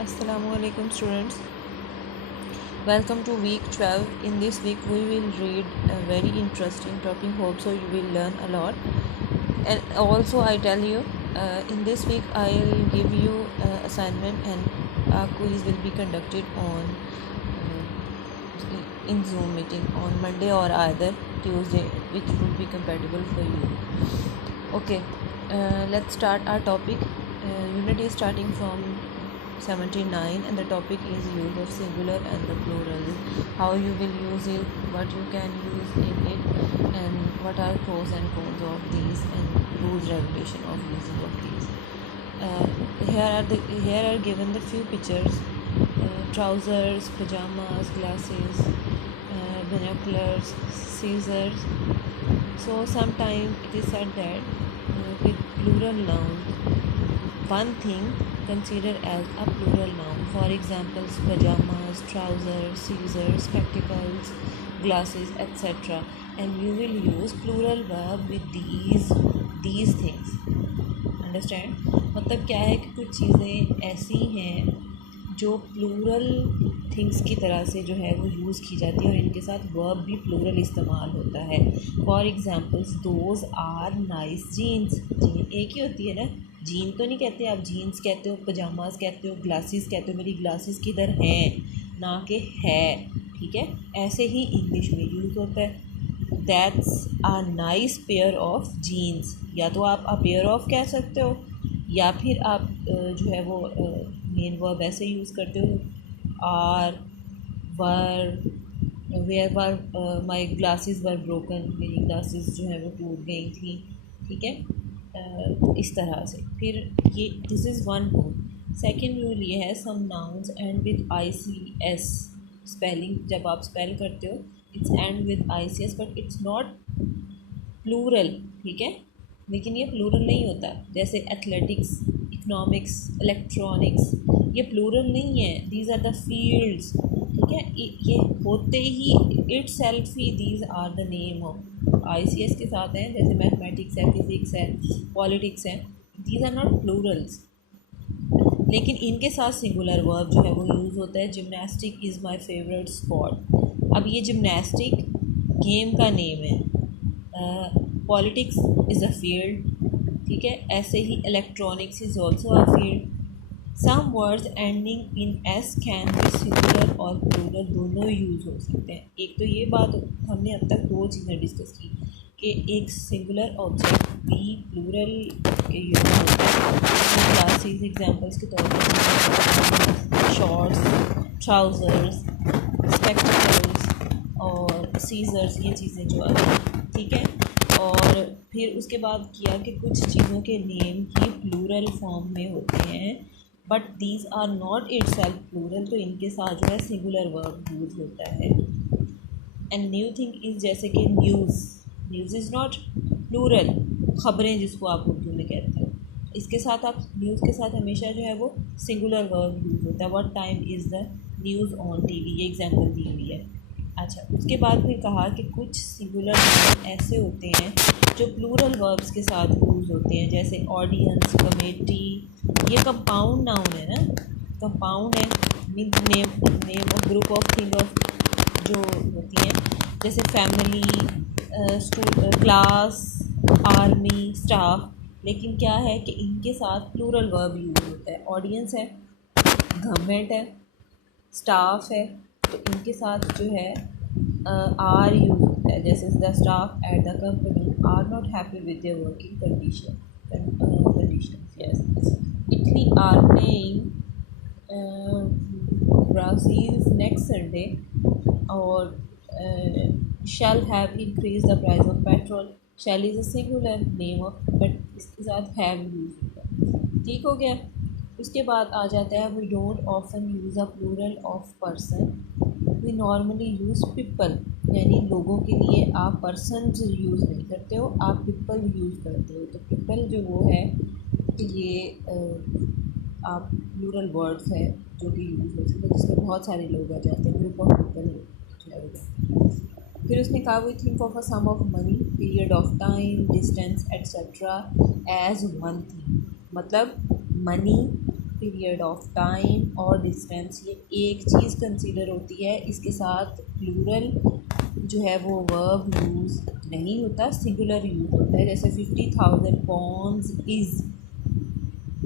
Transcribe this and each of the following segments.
Assalamualaikum students. Welcome to week 12. In this week we will read a very interesting topic. Hope so you will learn a lot. And also I tell you in this week I'll give you assignment and a quiz will be conducted on in Zoom meeting on Monday or either Tuesday, which would be compatible for you. Okay, let's start our topic. Unit is starting from 79 and the topic is use of singular and the plural, how you will use it, what you can use in it, and what are pros and cons of these and rules regulation of using of these. Here are given the few pictures: trousers, pajamas, glasses, binoculars, scissors. So sometimes it is said that with plural nouns, one thing considered as a plural noun. For examples, pajamas, trousers, scissors, spectacles, glasses, etc. And you will use plural verb with these things. Understand? मतलब क्या है कि कुछ चीज़ें ऐसी हैं जो plural things की तरह से जो है वो यूज़ की जाती है और इनके साथ वर्ब भी प्लूरल इस्तेमाल होता है. For examples, those are nice jeans. Jean एक ही होती है ना, जीन तो नहीं कहते आप, जीन्स कहते हो, पजामाज कहते हो, ग्लासेस कहते हो. मेरी ग्लासेस किधर हैं, ना कि है. ठीक है, ऐसे ही इंग्लिश में यूज़ होता है. That's a nice pair of jeans. या तो आप अ पेयर ऑफ कह सकते हो या फिर आप जो है वो मेन वर्ब ऐसे यूज़ करते हो. Are, were, where were my glasses were broken. मेरी ग्लासेस जो है वो टूट गई थी. ठीक है, तो इस तरह से. फिर ये this is one rule. Second rule ये है, some nouns end with ICS spelling. जब आप स्पेल करते हो it's end with ICS but it's not plural. ठीक है, लेकिन ये प्लूरल नहीं होता. जैसे एथलेटिक्स, इकोनॉमिक्स, इलेक्ट्रॉनिक्स, ये प्लूरल नहीं है. These are the fields. ठीक है, ये होते ही इट्स सेल्फ ही these are the name of. ICS के साथ हैं, जैसे मैथमेटिक्स है, फिज़िक्स है, पॉलिटिक्स है. दीज आर नॉट प्लूरल्स, लेकिन इनके साथ सिंगुलर वर्ब जो है वो यूज़ होता है. Gymnastic is my favourite sport. अब ये जिमनास्टिक गेम का नेम है. Politics is a field. ठीक है, ऐसे ही electronics is also a field. Some words ending in S can be singular और प्लूरल, दोनों यूज़ हो सकते हैं. एक तो ये बात हमने अब तक दो चीज़ें डिस्कस की कि एक सिंगुलर ऑब्जेक्ट भी प्लूरल के यूज़ होता है. क्लासेस एग्जांपल्स के तौर पर शॉर्ट्स, ट्राउज़र्स, स्पेक्टिकल्स और सीजर्स, ये चीज़ें जो आई. ठीक है, और फिर उसके बाद किया कि कुछ चीज़ों के नेम ही प्लूरल फॉर्म में होते हैं but these are not itself plural, तो इनके साथ जो है सिंगुलर वर्ब यूज होता है. एंड न्यू थिंग इज़ जैसे कि news. News is not plural. ख़बरें जिसको आप उर्दू में कहते हो, इसके साथ आप न्यूज़ के साथ हमेशा जो है वो सिंगुलर वर्ब यूज़ होता है. What time is the news on TV, ये एग्जांपल दी हुई है. अच्छा, उसके बाद फिर कहा कि कुछ सिंगुलर नाउन ऐसे होते हैं जो प्लूरल वर्ब्स के साथ यूज़ होते हैं, जैसे ऑडियंस, कमेटी. ये कंपाउंड नाउन है ना, कंपाउंड है, means name of group of thing of जो होती हैं, जैसे फैमिली, क्लास, आर्मी, स्टाफ. लेकिन क्या है कि इनके साथ प्लूरल वर्ब यूज़ होता है. ऑडियंस है, गवर्नमेंट है, स्टाफ है, तो इनके साथ जो है आर यूज होता है. जैसे the staff at the company are not happy with their working condition. Yes, Italy are playing Brazil next Sunday और Shell have increase the price of petrol. Shell is a singular name of, but इसके साथ have use होता है. ठीक हो गया. उसके बाद आ जाता है, we don't often use a plural of person. We normally use people. यानी लोगों के लिए आप पर्सन यूज़ नहीं करते हो, आप पीपल यूज़ करते हो. तो पीपल जो वो है ये आप प्लूरल वर्ड्स है जो कि यूज़ हो सकते हैं, जिसमें बहुत सारे लोग आ जाते हैं, ग्रुप ऑफ पीपल जो है. फिर उसने कहा, we think of a sum of money, period of time, distance etcetera as one thing. मतलब मनी पीरियड ऑफ टाइम और डिस्टेंस, ये एक चीज़ कंसीडर होती है। इसके साथ प्लूरल जो है वो वर्ब यूज़ नहीं होता, सिंगुलर यूज़ होता है। जैसे 50,000 पॉन्ड्स इज़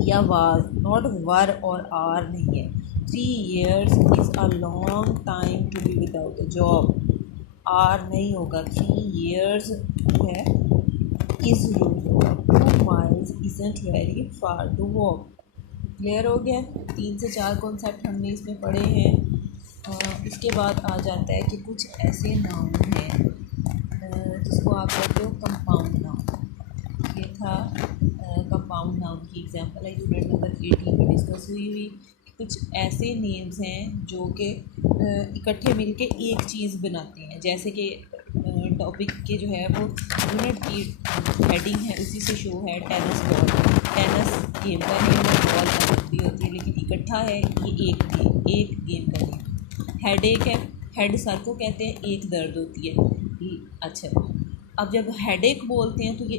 या वाज, नॉट वर और आर नहीं है। 3 years is a long time to be without a job, are नहीं होगा। 3 years जो है इज़ यूज होगा। 2 miles isn't very far to walk। Clear हो गया? 3 से 4 कॉन्सेप्ट हमने इसमें पढ़े हैं। इसके बाद आ जाता है कि कुछ ऐसे नाउन हैं जिसको आप कहते हो कंपाउंड नाउन। ये था कंपाउंड नाउन की एग्जांपल है यूनिट नंबर 18 में डिस्कस हुई। कुछ ऐसे नेम्स हैं जो कि इकट्ठे मिलके एक चीज़ बनाते हैं। जैसे कि टॉपिक के जो है वो यूनिट की हेडिंग है उसी से शो है टेनिस बॉल। टेनिस गेम का नेम है, बॉल अलग भी होती है, लेकिन इकट्ठा है ये एक गेम का नेम। हेडेक है, हेड सर को कहते हैं, एक दर्द होती है। अच्छा, अब जब हेडेक बोलते हैं तो ये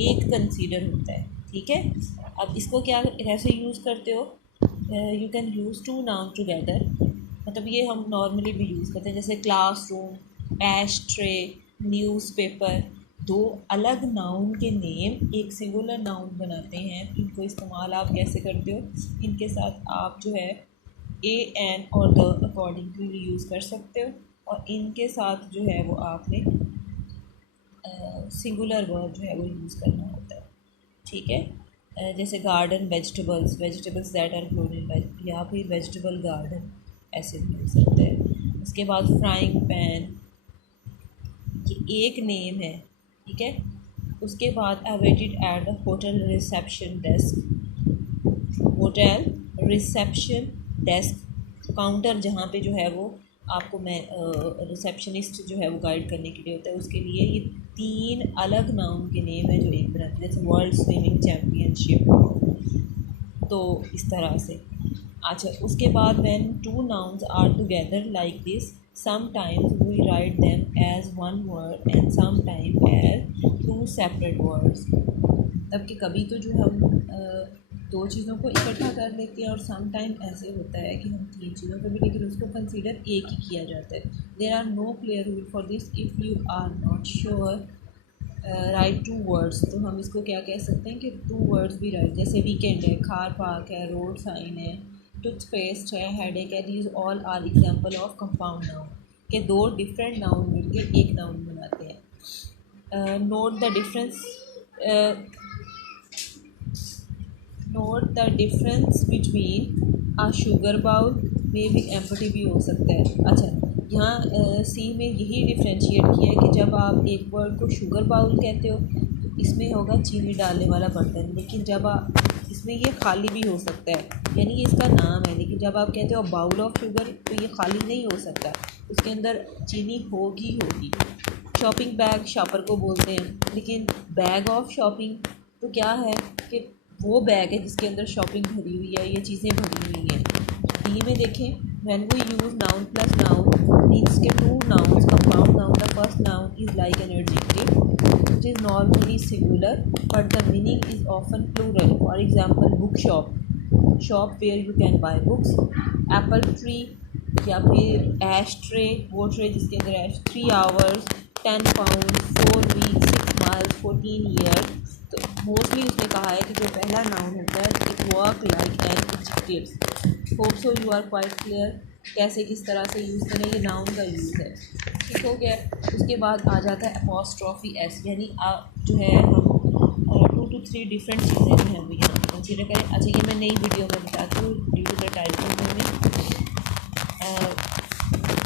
एक कंसीडर होता है, ठीक है। अब इसको क्या कैसे यूज़ करते हो? You can use 2 noun together, मतलब ये हम नॉर्मली भी यूज़ करते हैं। जैसे क्लासरूम, एश ट्रे, न्यूज़पेपर, 2 अलग नाउन के नेम एक सिंगुलर नाउन बनाते हैं। इनको इस्तेमाल आप कैसे करते हो? इनके साथ आप जो है ए एन और द अकॉर्डिंगली यूज़ कर सकते हो, और इनके साथ जो है वो आपने सिंगुलर वर्ब जो है वो यूज़ करना होता है, ठीक है। जैसे garden, vegetables that are grown in, या फिर वेजिटेबल गार्डन, ऐसे भी हो सकता है। उसके बाद फ्राइंग पैन, ये एक नेम है, ठीक है। उसके बाद I waited at the hotel reception desk, hotel reception desk, counter जहाँ पे जो है वो आपको मैं रिसेप्शनिस्ट जो है वो गाइड करने के लिए होता है, उसके लिए ये 3 अलग नाउन के नेम है जो एक बनाते हैं। जैसे वर्ल्ड स्विमिंग चैम्पियनशिप, तो इस तरह से। अच्छा, उसके बाद when 2 nouns are together like this, sometimes we write them as one word and sometimes as 2 separate words। तब कि कभी तो जो हम 2 चीज़ों को इकट्ठा कर लेते हैं, और सम टाइम ऐसे होता है कि हम 3 चीज़ों को भी, लेकिन उसको कंसीडर एक ही किया जाता है। There are no clear rule for this. If you are not sure write 2 words, तो हम इसको क्या कह सकते हैं कि 2 words भी राइट। जैसे वीकेंड है, कार पार्क है, रोड साइन है, टूथपेस्ट है, हेडेक है। These all are example of compound noun, के 2 डिफरेंट नाउन मिलकर एक नाउन बनाते हैं। Note the difference, note the difference between a sugar bowl, में भी एम्पटी भी हो सकता है। अच्छा, यहाँ सी में यही डिफ्रेंशिएट किया है कि जब आप एक वर्ड को शुगर बाउल कहते हो तो इसमें होगा चीनी डालने वाला बर्तन, लेकिन जब आप इसमें ये खाली भी हो सकता है, यानी कि इसका नाम है, लेकिन जब आप कहते हो बाउल ऑफ शुगर तो ये खाली नहीं हो सकता, उसके अंदर चीनी होगी। शॉपिंग बैग शॉपर को बोलते हैं, लेकिन बैग ऑफ शॉपिंग तो क्या है कि वो बैग है जिसके अंदर शॉपिंग भरी हुई है, ये चीज़ें भरी हुई हैं। डी में देखें, when we use noun plus noun means के 2 nouns compound noun, the first noun is like an adjective it is normally singular but the meaning is often plural. For example book shop, shop where you can buy books. Apple tree, या फिर ash tray, वो tray जिसके अंदर ash. 3 hours, 10 pounds, 4 weeks, 6 miles, 14 years। तो mostly उसने कहा है कि जो पहला नाउन होता है it work like an adjective. Hope so you are quite clear कैसे किस तरह से यूज़ करें, ये नाउन का यूज़ है, ठीक हो गया। उसके बाद आ जाता है अपॉस्ट्रॉफी एस, यानी जो है हम 2 to 3 डिफरेंट चीज़ें जो हैं वो यहाँ कंसिडर करें। अच्छा, ये मैं नई वीडियो में बताती हूँ ड्यू टू द टाइम